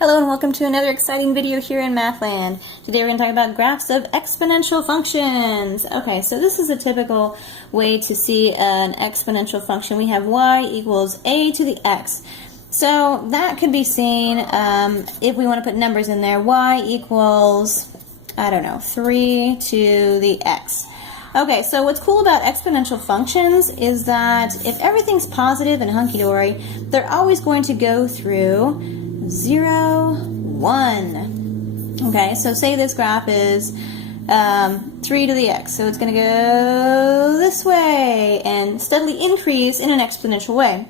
Hello and welcome to another exciting video here in Mathland. Today we're going to talk about graphs of exponential functions. Okay, so this is a typical way to see an exponential function. We have y equals a to the x. So that could be seen if we want to put numbers in there. Y equals, I don't know, 3 to the x. Okay, so what's cool about exponential functions is that if everything's positive and hunky-dory, they're always going to go through 0, 1. Okay, so say this graph is 3 to the x, so it's going to go this way and steadily increase in an exponential way.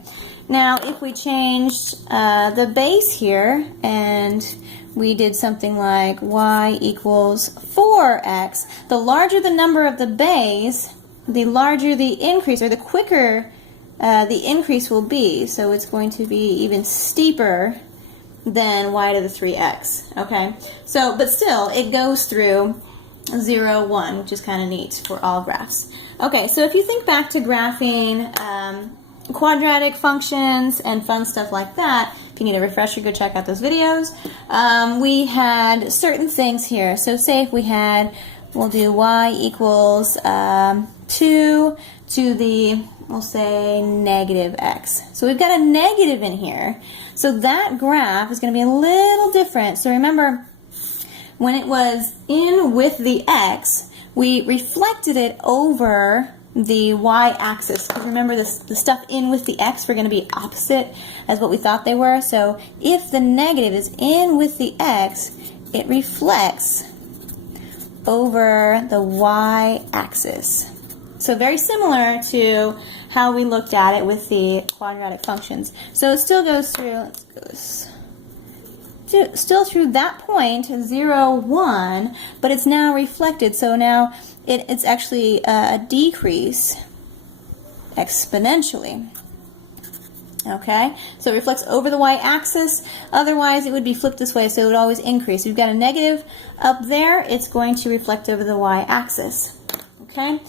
Now, if we changed the base here and we did something like y equals 4x, the larger the number of the base, the larger the increase, or the quicker the increase will be. So it's going to be even steeper than y to the 3x, okay? So, but still, it goes through 0, 1, which is kind of neat for all graphs. Okay, so if you think back to graphing quadratic functions and fun stuff like that, if you need a refresher, go check out those videos. We had certain things here. So say if we had, we'll do y equals 2 to the, we'll say, negative x. So we've got a negative in here. So that graph is going to be a little different. So remember, when it was in with the x, we reflected it over the y-axis. Because remember, the stuff in with the x were going to be opposite as what we thought they were. So if the negative is in with the x, it reflects over the y-axis. So very similar to how we looked at it with the quadratic functions. So it still goes through, still through that point, 0, 1, but it's now reflected. So now it's actually a decrease exponentially. Okay, so it reflects over the y-axis. Otherwise, it would be flipped this way, so it would always increase. We've got a negative up there. It's going to reflect over the y-axis. Okay.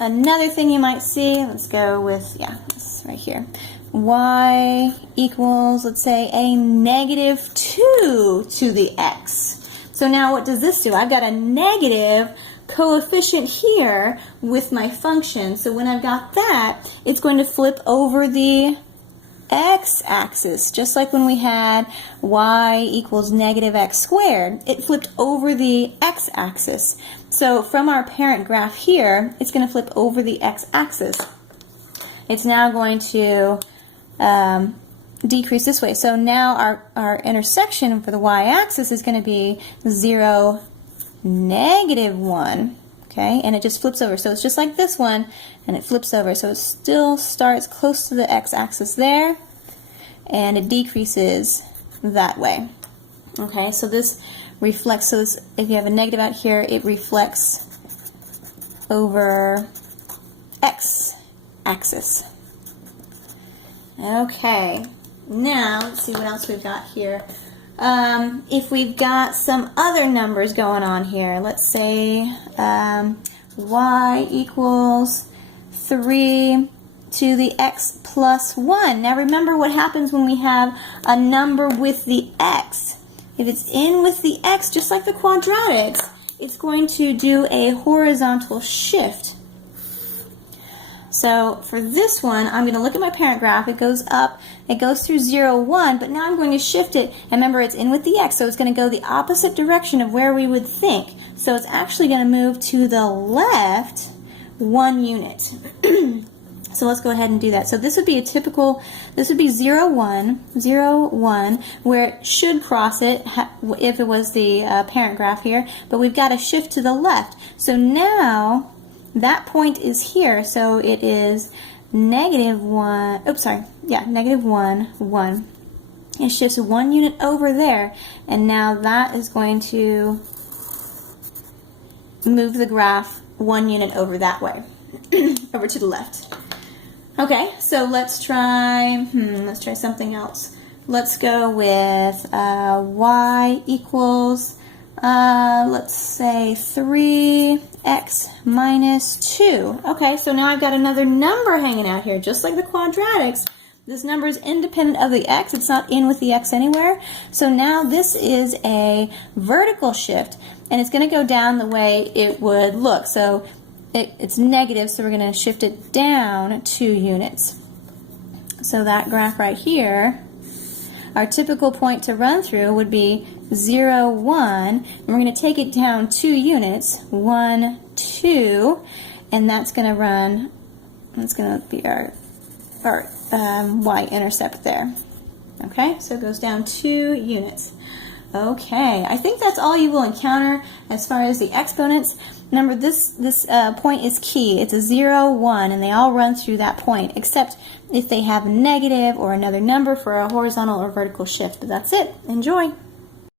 Another thing you might see, let's go with, this right here. Y equals, let's say, a negative 2 to the x. So now what does this do? I've got a negative coefficient here with my function. So when I've got that, it's going to flip over the x-axis, just like when we had y equals negative x squared. It flipped over the x-axis. So from our parent graph here, it's going to flip over the x-axis. It's now going to decrease this way. So now our intersection for the y-axis is going to be 0, negative 1. Okay, and it just flips over. So it's just like this one, and it flips over. So it still starts close to the x-axis there, and it decreases that way. Okay, so this reflects, so this, if you have a negative out here, it reflects over x-axis. Okay, now let's see what else we've got here. If we've got some other numbers going on here, let's say y equals 3 to the x plus 1. Now remember what happens when we have a number with the x. If it's in with the x, just like the quadratics, it's going to do a horizontal shift. So for this one, I'm going to look at my parent graph. It goes up, it goes through 0, 1, but now I'm going to shift it. And remember, it's in with the x, so it's going to go the opposite direction of where we would think. So it's actually going to move to the left 1 unit. So let's go ahead and do that. So this would be a typical, this would be 0, 1, 0, 1, where it should cross it if it was the parent graph here, but we've got to shift to the left. So now that point is here, so it is negative 1, oops, sorry, negative 1, 1. It shifts 1 unit over there, and now that is going to move the graph 1 unit over that way, over to the left. Okay, so let's try something else. Let's go with y equals, let's say 3x minus 2. Okay, so now I've got another number hanging out here, just like the quadratics, This number is independent of the x. It's not in with the x anywhere. So now this is a vertical shift, and it's going to go down the way it would look. So it's negative, so we're going to shift it down 2 units. So that graph right here, our typical point to run through would be 0, 1, and we're going to take it down 2 units, 1, 2, and that's going to run, that's going to be our y-intercept there. Okay, so it goes down 2 units. Okay, I think that's all you will encounter as far as the exponents. Remember, this point is key. It's a 0, 1, and they all run through that point, except if they have a negative or another number for a horizontal or vertical shift. But that's it. Enjoy.